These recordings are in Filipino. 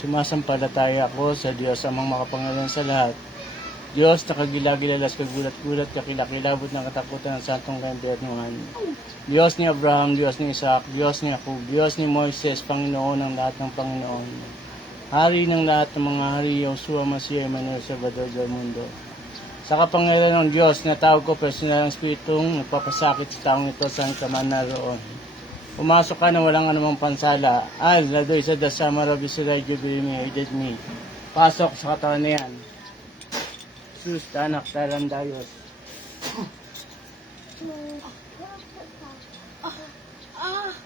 Sumasampalataya ako sa Diyos amang makapangyarihan sa lahat. Diyos na kagilagilalas kagulat-gulat kakilakilabot ng katakutan ng santong kaimpiyanuhan. Diyos ni Abraham, Diyos ni Isaac, Diyos ni Jacob, Diyos ni Moises, Panginoon ng lahat ng Panginoon. Hari ng lahat ng mga hari, Yosua, Masiya, Emmanuel, Salvador del mundo. Sa kapangyarihan ng Diyos, natawag ko personal ang Espiritong nagpapasakit sa taong ito saan ka man naroon. Pumasok ka na walang anumang pansala. Al, ladoy sa dasama, Rabbi Suray, Jubilimi, aided me. Pasok sa katawan na yan. Sus, tanak, talandayos.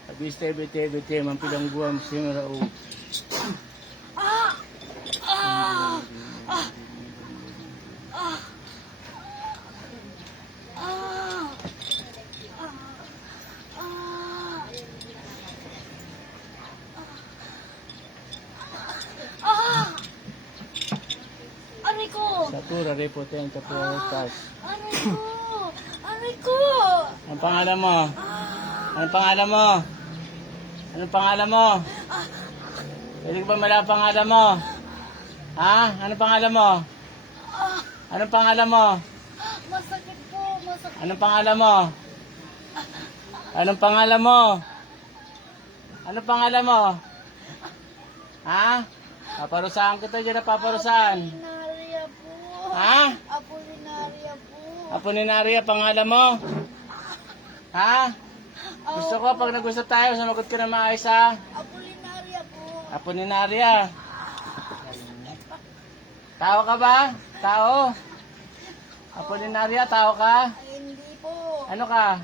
Abiste, bete, bete, mampilang buwan, simurao. Aray ko! Satura, repoteng, tapuatas. Aray ko! Aray ko! Ang pangalan mo? Anong pangalan mo? Anong pangalan mo? Pwede ko ba malaman pangalan mo? Ha? Anong pangalan mo? Anong pangalan mo? Masakit po! Masakit! Anong pangalan mo? Anong pangalan mo? Anong pangalan mo? Ha? Paparusahan kita dyan na paparusahan. Apolinaria po! Ha? Apolinaria po! Apolinaria, pangalan mo? Ha? Gusto ko pag nag-usap tayo, sumagot ka na maayos ha? Apolinaria po! Apolinaria. Tao ka ba? Tao? Apolinaria, tao ka? Ay, hindi po! Ano ka?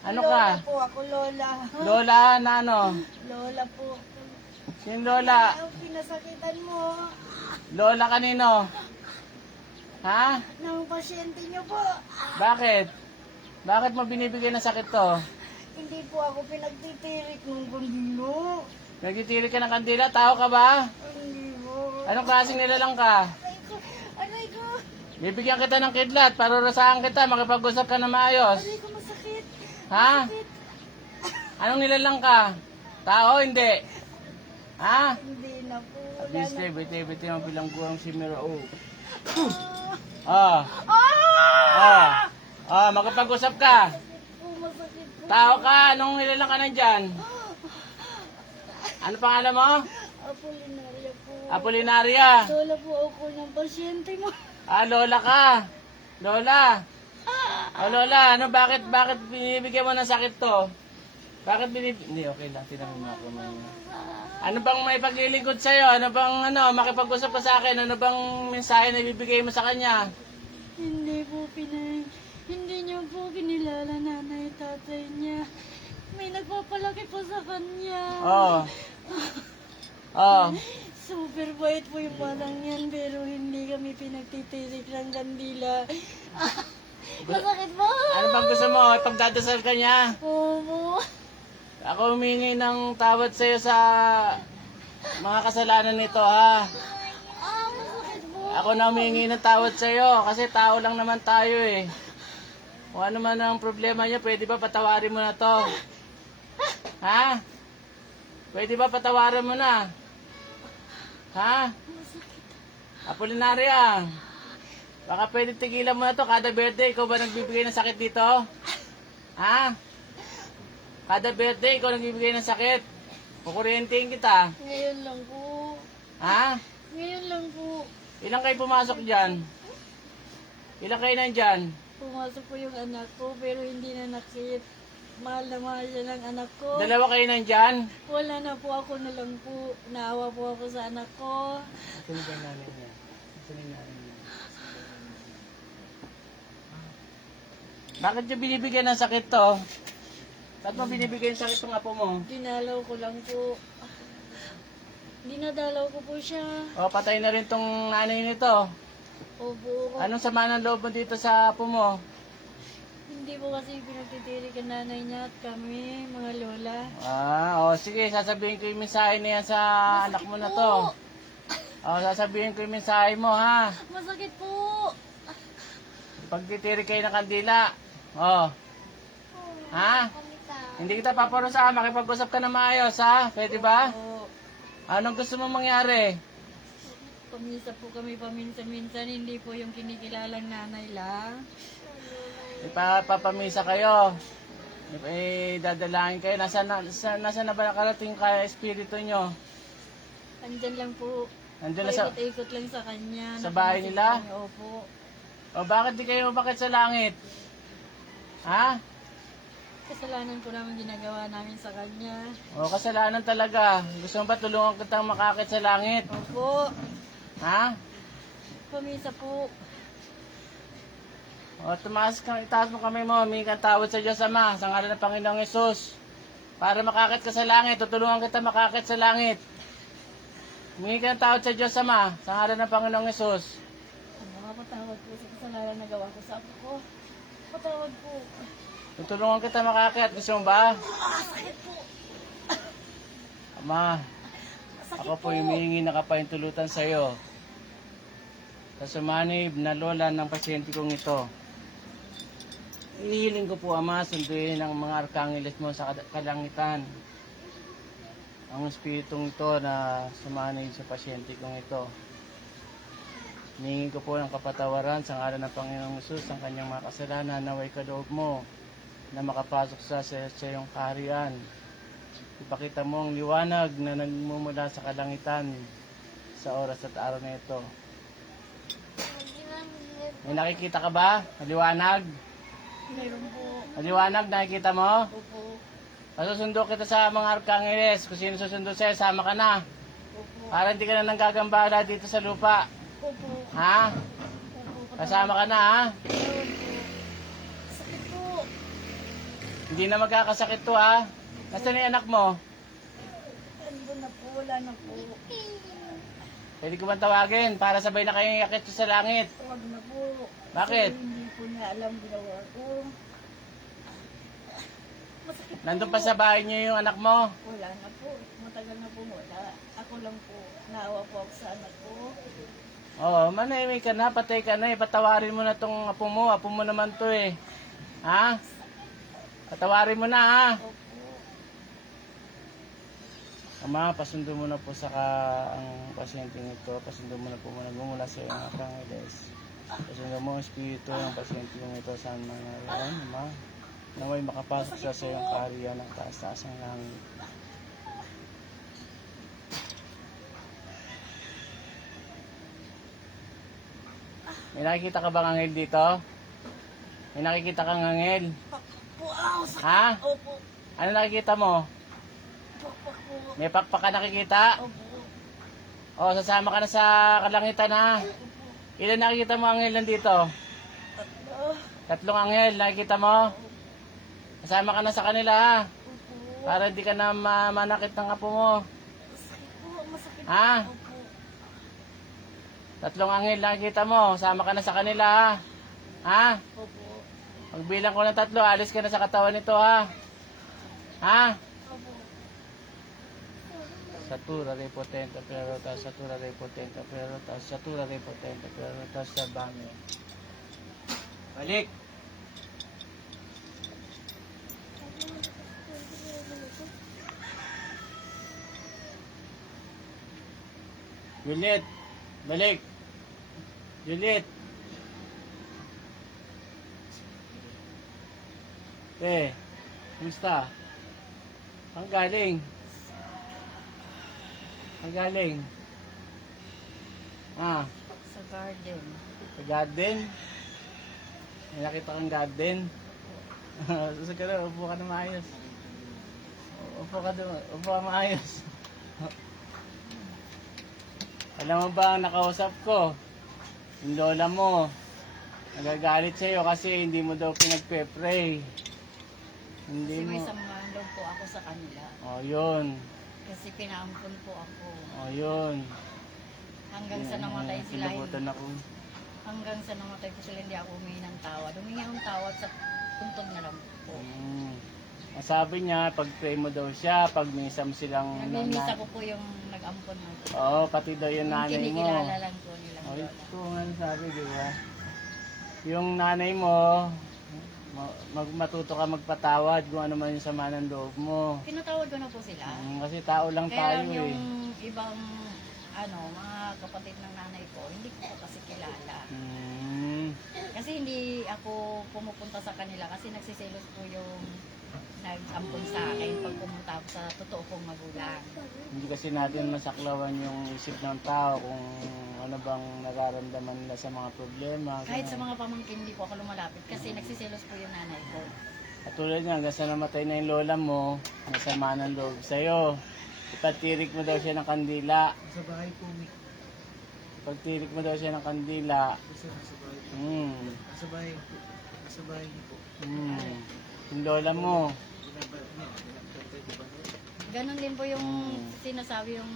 Ano ka? Lola po! Ako Lola! Lola na ano? Lola po! Sino Lola? Ang pinasakitan mo Lola kanino? Ha? ng pasyente niyo po! Bakit? Bakit mo binibigyan ng sakit to? Hindi po ako pinagtitirik ng kandilo. Nagtitiri ka ng kandila? Tao ka ba? Hindi po. Anong klaseng nilalang ka? Aray ko! Aray ko! Bibigyan kita ng kidlat, parurusahan kita, makipag-usap ka na maayos. Aray ko, masakit! Ha? Masakit! Anong nilalang ka? Tao, hindi. Ha? Hindi na po. Wala Biste, na. bite, ang bilangguang si Mirao. Ah! Ah. Makipag-usap ka. Masakit po. Tao ka, anong nilalang ka nandyan? Ano pangalan mo? Apolinaria po. Apolinaria. Lola po ako ng pasyente mo. Lola ka. Lola. Lola, bakit binibigyan mo ng sakit to? Bakit Hindi, okay lang, tinanong mo ako. Ano bang may paglilingkod sa'yo? Ano bang, makipag-usap ka sa akin? Ano bang mensahe na ibibigay mo sa kanya? Hindi niya po kinilala nanay tatay niya. May nagpapalaki po sa kanya. Oh. Super bait po yung batang yan, pero hindi kami pinagtitirik ng kandila. Masakit po! Ano bang gusto mo? Ipagdadasal ka niya? Opo. Ako humingi ng tawad sa'yo sa mga kasalanan nito, ha? Masakit po. Ako na humingi ng tawad sa'yo kasi tao lang naman tayo, eh. Kung ano man ang problema niya, pwede ba patawarin mo na to? Ha? Pwede ba patawarin mo na? Ha? Apolinaria, baka pwede tigilan mo na to. Kada birthday, ikaw ba nagbibigay ng sakit dito? Ha? Kada birthday, ikaw nagbibigay ng sakit. Kukuryentihin kita. Ngayon lang po. Ha? Ngayon lang po. Ilang kayo pumasok dyan? Ilang kayo nandyan? Pumasok po yung anak ko, pero hindi na nakit. Mahal na mahal siya ng anak ko. Dalawa kayo nandyan? Wala na po, ako na lang po. Naawa po ako sa anak ko. Sino ba yung nanay niya? Sino yung nanay niya? Bakit niyo binibigyan ng sakit to? Bakit mo binibigyan ng sakit ng apo mo? Dinalaw ko lang po. Dinadalaw ko po siya. O, patay na rin tong nanay nito. Opo. Anong sama ng loob mo dito sa apo mo? Hindi po kasi pinagtitirik ang nanay niya at kami, mga lola. Sige, sasabihin ko yung mensahe na yan sa anak mo na to. Sasabihin ko yung mensahe mo, ha? Masakit po. Pagtitiri kayo ng kandila. Ha? Hindi kita paparusahan, makipag-usap ka na maayos, ha? Pwede ba? Oo. Anong gusto mo mangyari? Pamisa po kami paminsan-minsan, hindi po yung kinikilalang nanay lang. Ipapamisa kayo. Dadalangin kayo. Nasa na ba nakarating kaya espiritu nyo? Andyan lang po. Nandun na sa... Paikot-ikot lang sa kanya. Sa bahay Napansin nila? ko niya, opo. O bakit di kayo umakit sa langit? Ha? Kasalanan ko naman ginagawa namin sa kanya. O kasalanan talaga. Gusto mo ba tulungan kitang makakit sa langit? Opo. Ha? Pamisa po. O itaas mo kamay mo. Humingi kang tawad sa Diyos Ama. Sa ngalan ng Panginoong Yesus. Para makakit ka sa langit. Tutulungan kita makakit sa langit. Humingi ka ng tawad sa Diyos Ama. Sa ngalan ng Panginoong Yesus. Makapatawad po sa kasalanan na gawa ko sa apo ko. Patawad po. Tutulungan kita makakit. Gusto mo ba? Sakit po. Ama, Sakit ako po humihingi na kapahintulutan sa iyo. Sa sumanib na lola ng pasyente kong ito. Ihiling ko po, Ama, sunduin ang mga arkangeles mo sa kalangitan. Ang espiritong ito na sumanib sa pasyente kong ito. Hingin ko po ng kapatawaran sa ngalan ng Panginoong Hesus ang kanyang mga kasalanan. Naway kaloob mo na makapasok sa iyong kaharian. Ipakita mo ang liwanag na nagmumula sa kalangitan sa oras at araw na ito. May nakikita ka ba? Maliwanag? Meron po. Maliwanag, nakikita mo? Opo. Pasusundo kita sa mga arkangeles. Kung sino susundo sa'yo, sama ka na. Opo. Para hindi ka na nanggagambala dito sa lupa. Opo. Ha? Opo. Kasama ka na, ha? Patawad po. Sakit po. Hindi na magkakasakit to, ha? Nasaan yung anak mo? Ano na po? Wala na po. Pwede ko bang tawagin para sabay na kayong yakit sa langit? Huwag na po. Bakit? Kasi hindi po niya alam ginawa ko. Masakit po. Nandun pa sa bahay niyo yung anak mo? Wala na po. Matagal na po wala. Ako lang po. Naawa po ako sa anak ko. Oo, manahimik ka na, patay ka na eh. Patawarin mo na tong apo mo. Apo mo naman to eh. Ha? Patawarin mo na, ha? Opo. Ama, pasundo mo na po ang pasyente nito. Pasundo mo na po muna gumula sa iyong arkangeles. Pasundo mo ang espiritu ng pasyente nito saan man naroon, Ama. Naway makapasok sa iyong kaharian ng taas-taas ang langit. May nakikita ka bang anghel dito? May nakikita kang anghel? Wow, sakit. Ha? Opo. Ano nakikita mo? Pakpak po. May pakpak ka nakikita? Opo. O, sasama ka na sa kalangitan, ha? Ilan nakikita mo anghel nandito? Tatlo. 3 anghel, nakikita mo? Kasama ka na sa kanila, ha? Opo. Para hindi ka na manakit ng apo mo. Masakit po. Masakit po. Ha? Opo. 3 anghel, nakikita mo? Sama ka na sa kanila, ha? Ha? Opo. Magbilang ko ng 3, alis ka na sa katawan nito, ha? Ha? Opo. Satura repotente pero ta satura repotente pero ta satura repotente pero ta sa banyo. Balik. Juliet, balik. Juliet. Kumusta? Ang galing. Ang galing. Sa garden. Sa garden. May nakita kang garden. Susunod ka na, upo ka na maayos. Upo ka maayos. Alam mo ba ang nakausap ko? Yung lola mo. Nagagalit sa'yo kasi hindi mo daw pinagpe-pray. Hindi Kasi may mo. samahan daw po ako sa kanila. O, yun. Kasi pinaampun po ako. O, yun. Hanggang sa namatay sila. Kinabutan ako. Hanggang sa namatay po sila, hindi ako humingi ng tawad. Humingi akong tawad sa tuntod na lang po. Ang sabi niya, pag-pray mo daw siya, pag minsan silang... Nagmimisa ko po yung nag-ampon mo. Oo, pati daw yung Yung nanay mo. kinikilala lang po nilang O, lola. ito nga ang sabi, di ba? Yung nanay mo, matuto ka magpatawad kung ano man yung sama ng loob mo. Pinatawad ko na po sila. Kasi tao lang Kaya tayo lang yung eh. ibang mga kapatid ng nanay ko, hindi ko po kasi kilala. Kasi hindi ako pumupunta sa kanila kasi nagsiselos po yung nag-ampon sa akin pag pumunta ako sa totoo kong magulang. Hindi kasi natin masaklawan yung isip ng tao kung ano bang nararamdaman nila sa mga problema. Kahit sa ganun. mga pamangkin, hindi po ako lumapit kasi nagsiselos po yung nanay ko. At tulad nga, hanggang sa namatay na yung lola mo, nasama ng loob sa'yo. Ipatirik mo daw siya ng kandila. Sa bahay po, may Pagtirik mo daw siya ng kandila. isa sa bahay po. Mm. Sa bahay po. Sa bahay niyo po. Mm. Yung lola mo. Pinapantay ko ba? Ganon din po yung sinasabi yung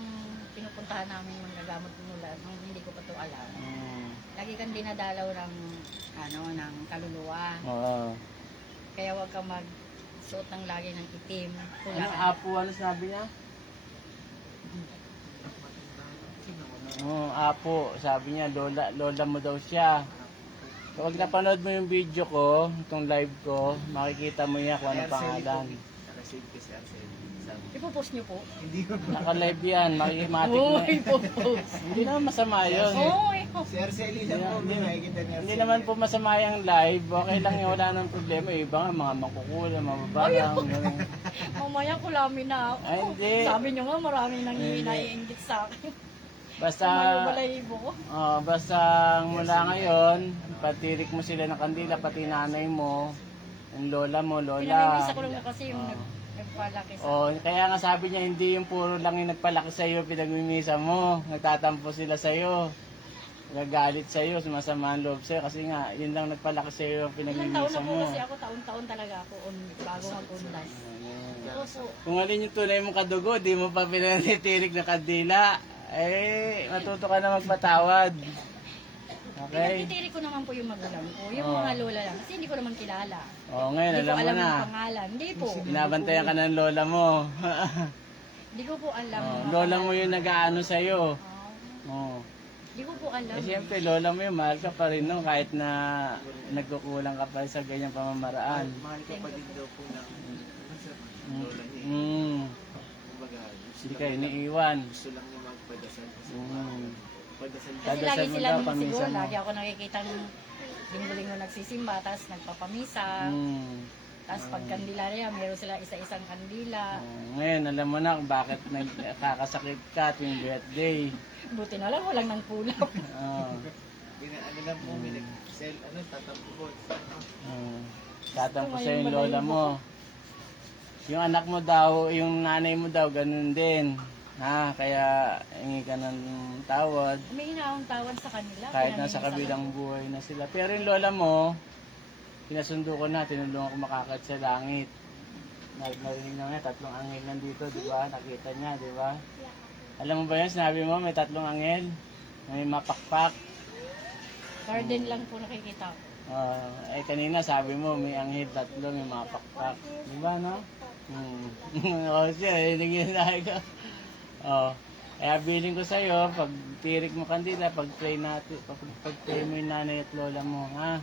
pinupuntahan namin yung nagamot mula nung hindi ko pa to alam. Lagi kang dinadalaw ng kaluluwa. Oo. Kaya huwag kang magsuot ng lagi ng itim. Ano, Pula. apo, ano sabi niya? Apo, sabi niya, lola mo daw siya. Kapag napanood mo yung video ko, itong live ko, makikita mo yan kung ano pangalan. Nakasave kasi Arcel. Ipopost niyo po. Hindi ko. Naka-live yan, makikimatik mo. Oo, ipopost. Hindi naman masama yun. Oo, Si Arceli lang po. May makikita ni Arcel. Hindi naman po masama yung live. Okay lang yun, wala nang problema. Yung iba nga, mga mangkukulam, mababalang. ganun. Mamaya kulamin na ako. Ay, hindi. Sabi niyo nga marami nang naiingit sa akin. Basta, Mayo-balayibo ko. basta mula ngayon, patirik mo sila ng kandila, pati nanay mo, yung lola mo, lola. Pinamimisa ko lang kasi yung nagpalaki sa Kaya nga sabi niya, hindi yung puro lang yung nagpalaki sa'yo, pinagmimisa mo. Nagtatampo sila sa'yo. Nagagalit sa'yo, sumasama ang loob sa'yo. Kasi nga, yun lang nagpalaki sa'yo, Ilang taon pinagmimisa na po mo. kasi ako, taon-taon talaga ako bago mag-undas. Opo. Kung alin yung tunay mong kadugo, di mo pa pinanitirik na kandila. Matuto ka na magpatawad. Okay? Pinagtitiri ko naman po yung magulang ko, yung Oo. mga lola lang. Kasi hindi ko naman kilala. Ngayon, Hindi ko alam mo alam na. yung pangalan. Hindi po. Binabantayan ka ng lola mo. Hindi ko po alam. yung Lola pangalan. mo yung nag-aano sa'yo. Ah, Hindi ko po alam. Siyempre, lola mo yung mahal ka pa rin no, kahit na nagkukulang ka pa sa ganyang pamamaraan. Mahal ka pa din daw po ng lola niya. Kumbaga, Hindi ka iniiwan. gusto lang niya magpadasal. Kasi padasal Kasi Dadasal lagi mo sila daw, din pamisa siguro. mo. Lagi ako nakikita ng linggo-linggo nagsisimba, tapos nagpapamisa. Tapos pag kandila rin, meron sila isa-isang kandila. Ngayon, alam mo na kung bakit nagkakasakit ka tuwing birthday. Buti na lang, walang nang pulap. ano lang po, may nag-sell, tatampo po. Tatampo sa'yo yung lola mo. Yung anak mo daw, yung nanay mo daw, ganun din. Kaya hingi ka ng tawad. May inaawang tawad sa kanila. Kahit pinamimisa nasa ko. kabilang buhay na sila. Pero yung lola mo, pinasundo ko na, tinulungan ko makakit sa langit. Narinig na nga, 3 anghel nandito, di ba? Nakita niya, di ba? Alam mo ba yan, sinabi mo, may 3 anghel, may mapakpak. Garden lang po nakikita ko. Kanina sabi mo, may anghel 3, may mapakpak. Di ba, no? Siya, naging ko. Kaya bilin ko sa'yo, pag tirik mo kandila, pag-pray natin, pag-pray mo yung nanay at lola mo, ha?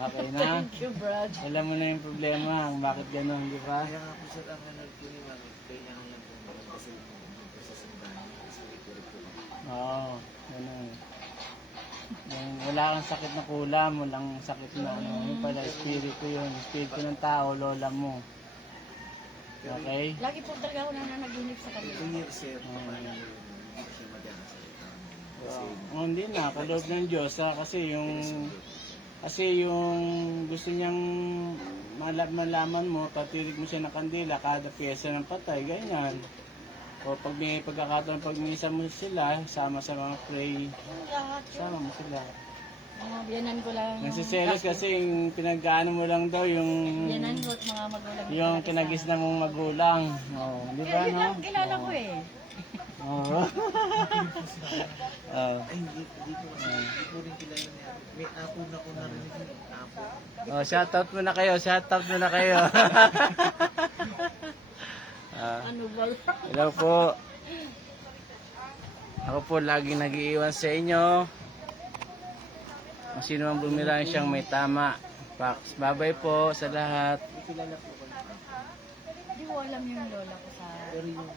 Okay na? Thank you, Brad. Alam mo na yung problema, bakit ganun, di ba? Kaya nga po sa ang po ni Mami, kaya nga yan po magpasal po sa simbahan. Kasi may turip po. Ganun. Wala kang sakit na kulam, walang sakit na ano, yung pala, espiritu yun, espiritu ng tao, lola mo. Okay? Lagi po talaga ako nananaginip sa kanila. 2 years sir, paano hindi siya madama sa ito. Hindi na, kaloob ng Diyos, kasi yung gusto niyang malaman mo, tatirik mo siya ng kandila, kada pyesa ng patay, ganyan. O pag may pagkakataon, pag misa mo sila, sama sa mga pray, Lahat yun. sama mo sila. Mga biyanan ko lang. Nagsiselos kasi yung pinag-ano mo lang daw, yung Biyanan ko at mga magulang. yung kinagis na mong magulang. Di ba, Yun no? lang kilala ko eh. Ay, hindi po kasi, hindi po rin kilala niya. May apo na ko narinig yung apo. Shoutout muna kayo, shoutout muna kayo. Ano ba? Hello po. Ako po laging nag-iiwan sa inyo. Kung sino mang bumirahin siyang may tama. Pax, bye-bye po sa lahat. May kilala po ba na ako? Hindi ko alam yung lola ko sa... Pero yung...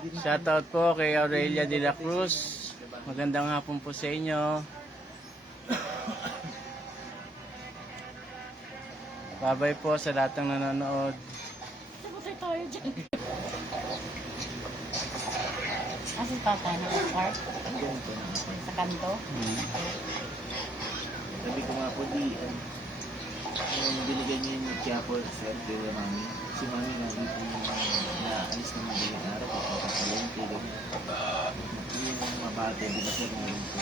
hindi rin- Shoutout po kay Aurelia de la Cruz. Magandang hapon po sa inyo. Bye-bye po sa lahat ng nanonood. Sabutay tayo dyan. Asa si Papa na park? Andyan po na. Sa kanto? Sabi ko nga po, yung binigay niya yung Quiapo, sir, kay mami. Si mami nga dito naalis na madaling araw, papakalong, kaya yung mabate, di ba sir, meron po